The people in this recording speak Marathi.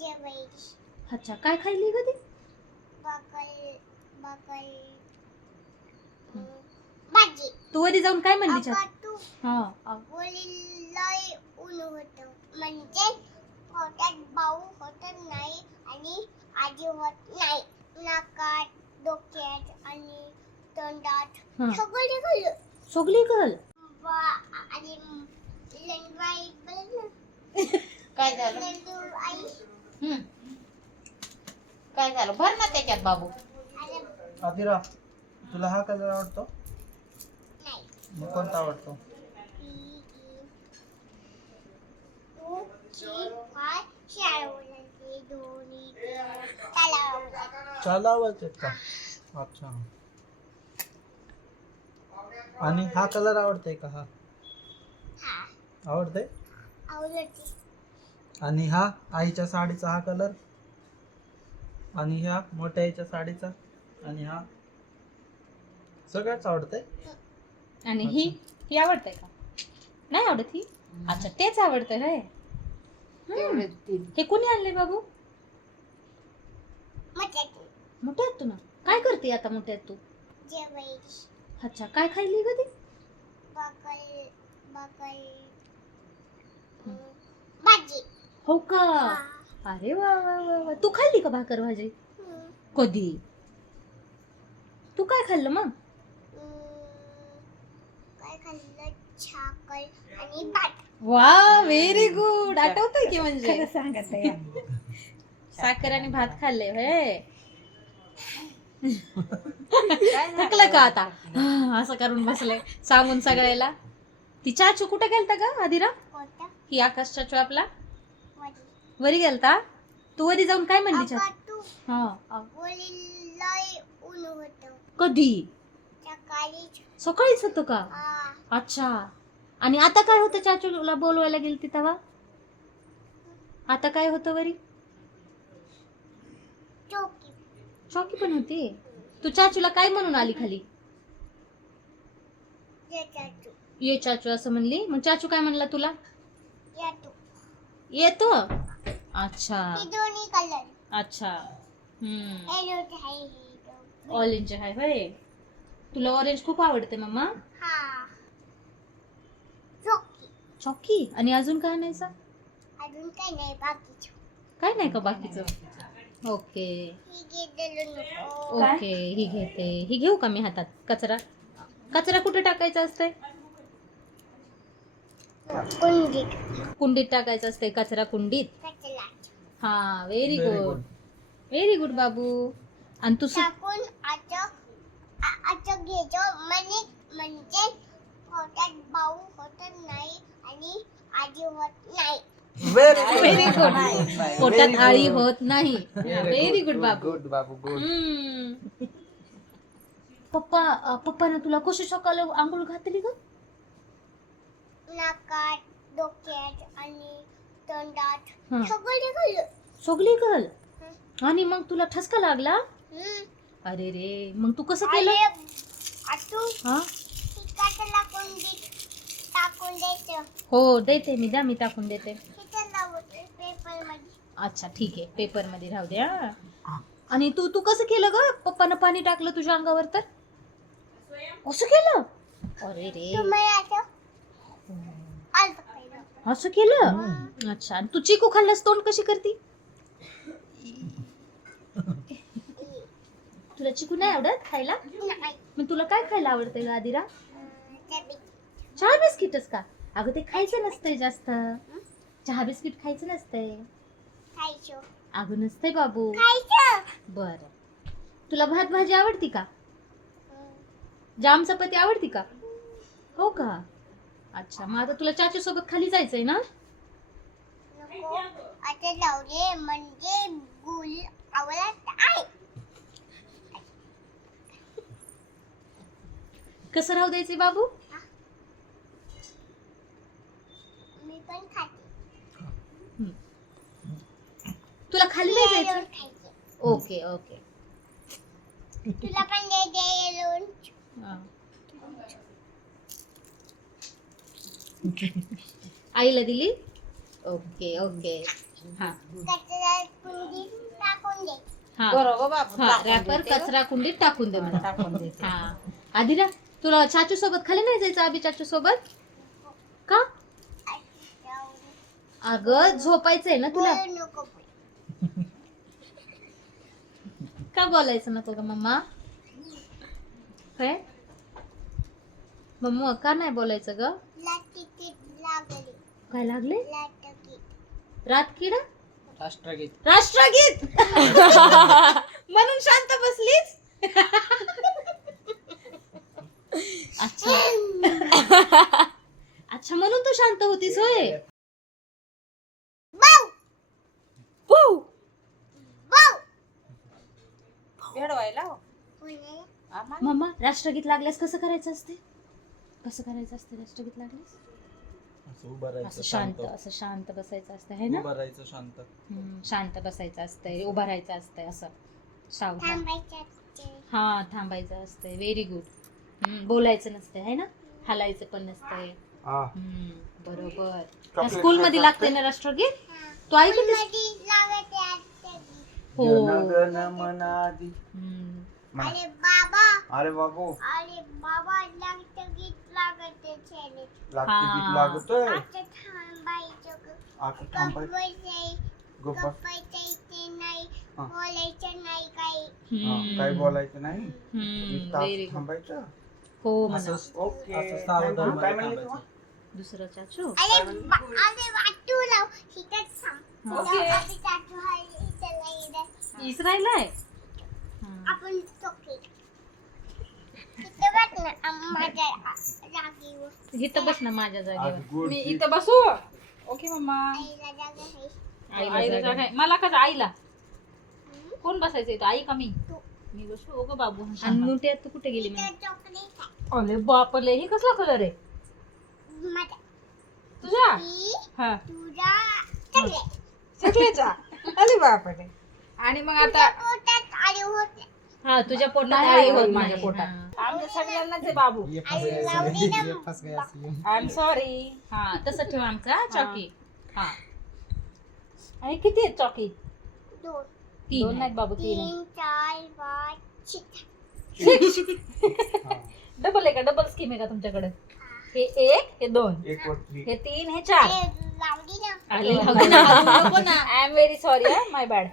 जेवायची. अच्छा, काय खाल्ली ग ती? भाकरी भाजी. तू वरी जाऊन काय म्हणली? अगं तू हा बोली लय ऊन होतं, म्हणजे पोटात भाऊ होत नाही आणि आजी होत नाही. नाकात, डोक्यात आणि तोंडात हा. सगळी घाल. आणि लेंडवाई काय झालं? आई काय झालं? भर ना त्याच्यात बाबू. आणि आदिरा, तुला हा कलर आवडतो? नाही. मग कोणता आवडतो? చాలా आवडतात का? अच्छा. आणि हा कलर आवडतोय का? हा आवडतोय. आणि हा आईच्या साडीचा हा कलर, आणि ह्या मोठ्या आईच्या साडीचा, आणि हा सगळ्याच आवडतंय. आणि ही आवडतंय का? नाही आवडत ही? अच्छा, तेच आवडतंय होय. हे कोणी आणले बाबू? मोठ्यात तू ना काय करते आता? मोठ्यात तू जेवायची. अच्छा, काय खाल्ली ग ती? भाजी. हो का? अरे वा वा वा वा. तू खाल्ली का भाकर भाजी? कधी? तू काय खाल्लं मग? काय खाल्लं? छाकल आणि भात. वा, व्हेरी गुड. आठवतंय की? म्हणजे सांगत साखर आणि भात खाल्ले होय. थकलं का आता? असं करून बसले सांगून सगळ्याला. ती चाचू कुठे गेलता का आदिरा? कोणता? ही आकाश चाचू आपला वडी. वरी गेलता. तू वरी जाऊन काय म्हणली? अगं तू हा. बोली लय ऊन होतं, कधी? सकाळीच. सकाळीच होतं का? अच्छा. आणि आता काय होतं? चाचूला बोलवायला गेलती तेव्हा आता काय होतं वरी? चौकी. चौकी पण होती. तू चाचूला काय म्हणून आली खाली? ये चाचू. ये चाचू असं म्हणली. मग चाचू काय म्हणला तुला? या तू. येतो. अच्छा हे दोन्ही कलर. अच्छा. येलो आहे. ऑरेंज आहे होय. तुला ऑरेंज खूप आवडते मम्मा. हा. चौकी. चौकी. आणि अजून काय आणायचं? अजून काही नाही बाकीचं. काय नाही का बाकीचं? ओके ही घेतलेलं नको. ओके. ही घेते. ही घेऊ का मी हातात? कचरा कुठे टाकायचा असतंय? कुंडीत. कुंडीत टाकायचं असतंय. कचरा कुंडीत. कचऱ्यात. हा, व्हेरी गुड. व्हेरी गुड बाबू. आणि तू टाकून आता घ्यायचं, म्हणजे पोटात भाऊ होत नाही आणि आजी होत नाही. Very good. पोटात आळी होत नाही. व्हेरी गुड बाबू. गुड बाबू, गुड. पप्पानं तुला कशी सकाळी आंघोळ घातली ग? नाकात, डोक्यात आणि तोंडात हा. सगळी घाल. सगळी घाल. आणि मग तुला ठसका लागला? अरे रे, मग तू कसं केलं? हा, कचरा कुंडीत टाकून द्यायचं. हो देते मी. द्या, मी टाकून देते. पेपर मध्ये. अच्छा ठीक आहे, पेपर मध्ये राहू द्या. आणि तू कसं केलं ग? पप्पानं पाणी टाकलं तुझ्या अंगावर तर असं केलं? अरे रे, असं केलं? अच्छा. आणि तू चिकू खाल्ल्यास तोंड कशी करती? तुला चिकू नाही आवडत खायला? मग तुला काय खायला आवडतंय ग आदिरा? चहा बिस्किटच का? अगं ते खायचं नसतंय जास्त. चहा बिस्किट खायचं नसतंय. अगं नसतंय बाबू. बर. तुला भात भाजी आवडती का? जाम चपाती आवडती का? हो का? अच्छा. मग आता तुला चाचू सोबत खाली जायचंय ना? आता लावले म्हणजे गुल आवडत आहे. कसं राहू द्यायचंय बाबू? मी पण खाते. तुला खाली नाही येळून जायचं? खायचे. Okay okay. तुला पण दे येळून. हा. आईला दिली? Okay okay. हा. कचरा हा. बरोबर बाबू हा टाकून रॅपर देते. कचरा कुंडीत टाकून दे मला. टाकून देते. हा आदिरा तुला चाचू सोबत खाली नाही जायचं अभि चाचू सोबत का अगं झोपायचंय ना तुला नको का बोलायचं नको का मम्मा काय मम्मा का नाही बोलायचं ग तिकीट लागली काय लागले तिकीट रातकिडा राष्ट्रगीत राष्ट्रगीत म्हणून शांत बसलीच अच्छा अच्छा म्हणून तू शांत होतीस होय भेडवायला हो. मम्मा राष्ट्रगीत लागल्यास कसं करायचं असते कसं करायचं असते राष्ट्रगीत लागल्यास असं उभं राहायचं असं शांत शांत असं शांत बसायचं असतं है ना उभं राहायचं शांत शांत बसायचं असतंय उभं राहायचं असतंय असं सावधान थांबायचं हा थांबायचं असतंय व्हेरी गुड बोलायचं नसतंय है ना हलायचं पण नसतंय बरोबर स्कूल मध्ये लागते ना राष्ट्रगीत तू ऐकतेस हो अरे बाबा अरे बाबू अरे बाबा लागतं गीत लागते छेले गीत लागतोय आता थांबायचं आता थांबाय गप्पा गप्पायचं नाही हा. बोलायचं नाही काही काय बोलायचं नाही व्हेरी गुड थांबायचं हो असं म्हणा ओके असं सावधान काय मध्ये म्हणले थांबायचं. दुसरं चाचू अरे वाटू लाव हिथंच सांग ओके. अभी चाचू हाय इथं नाही इस्रायल आहे आपण चोकी इथं बघ ना माझ्या जागेवर इथं बस ना माझ्या जागेवर गुड मी इथं बसू ओके मम्मा आईला जागा आहे आईला जागा आहे. मला कसं आईला कोण बसायचं इथं आई का मी तू. मी बसू ओगं बाबू आणि मोठी तू कुठे गेली मग इथं चॉकलेट आहे अरे बापले हे कसला कलर आहे माझ्या तुझा ही हा तुझा चॉकलेट चकलेचा अरे बापरे आणि मग आता पोटात आले होते हा तुझ्या पोटात नाही आळी होत होत माझ्या नाही. पोटात. हा. आमच्या सगळ्यांनाच आहे बाबू आई लावली ना आय एम सॉरी हा तसं ठेव आमचा चॉकी हा आणि किती आहेत चॉकी दोन तीन दोन नाहीत बाबू तीन 3 4 5 6 डबल आहे का डबल स्कीम आहे का तुमच्याकडे हे एक हे दोन एक वरती हे तीन हे चार लावली ना आली हवं ना, हवं नको ना. I am very sorry my bad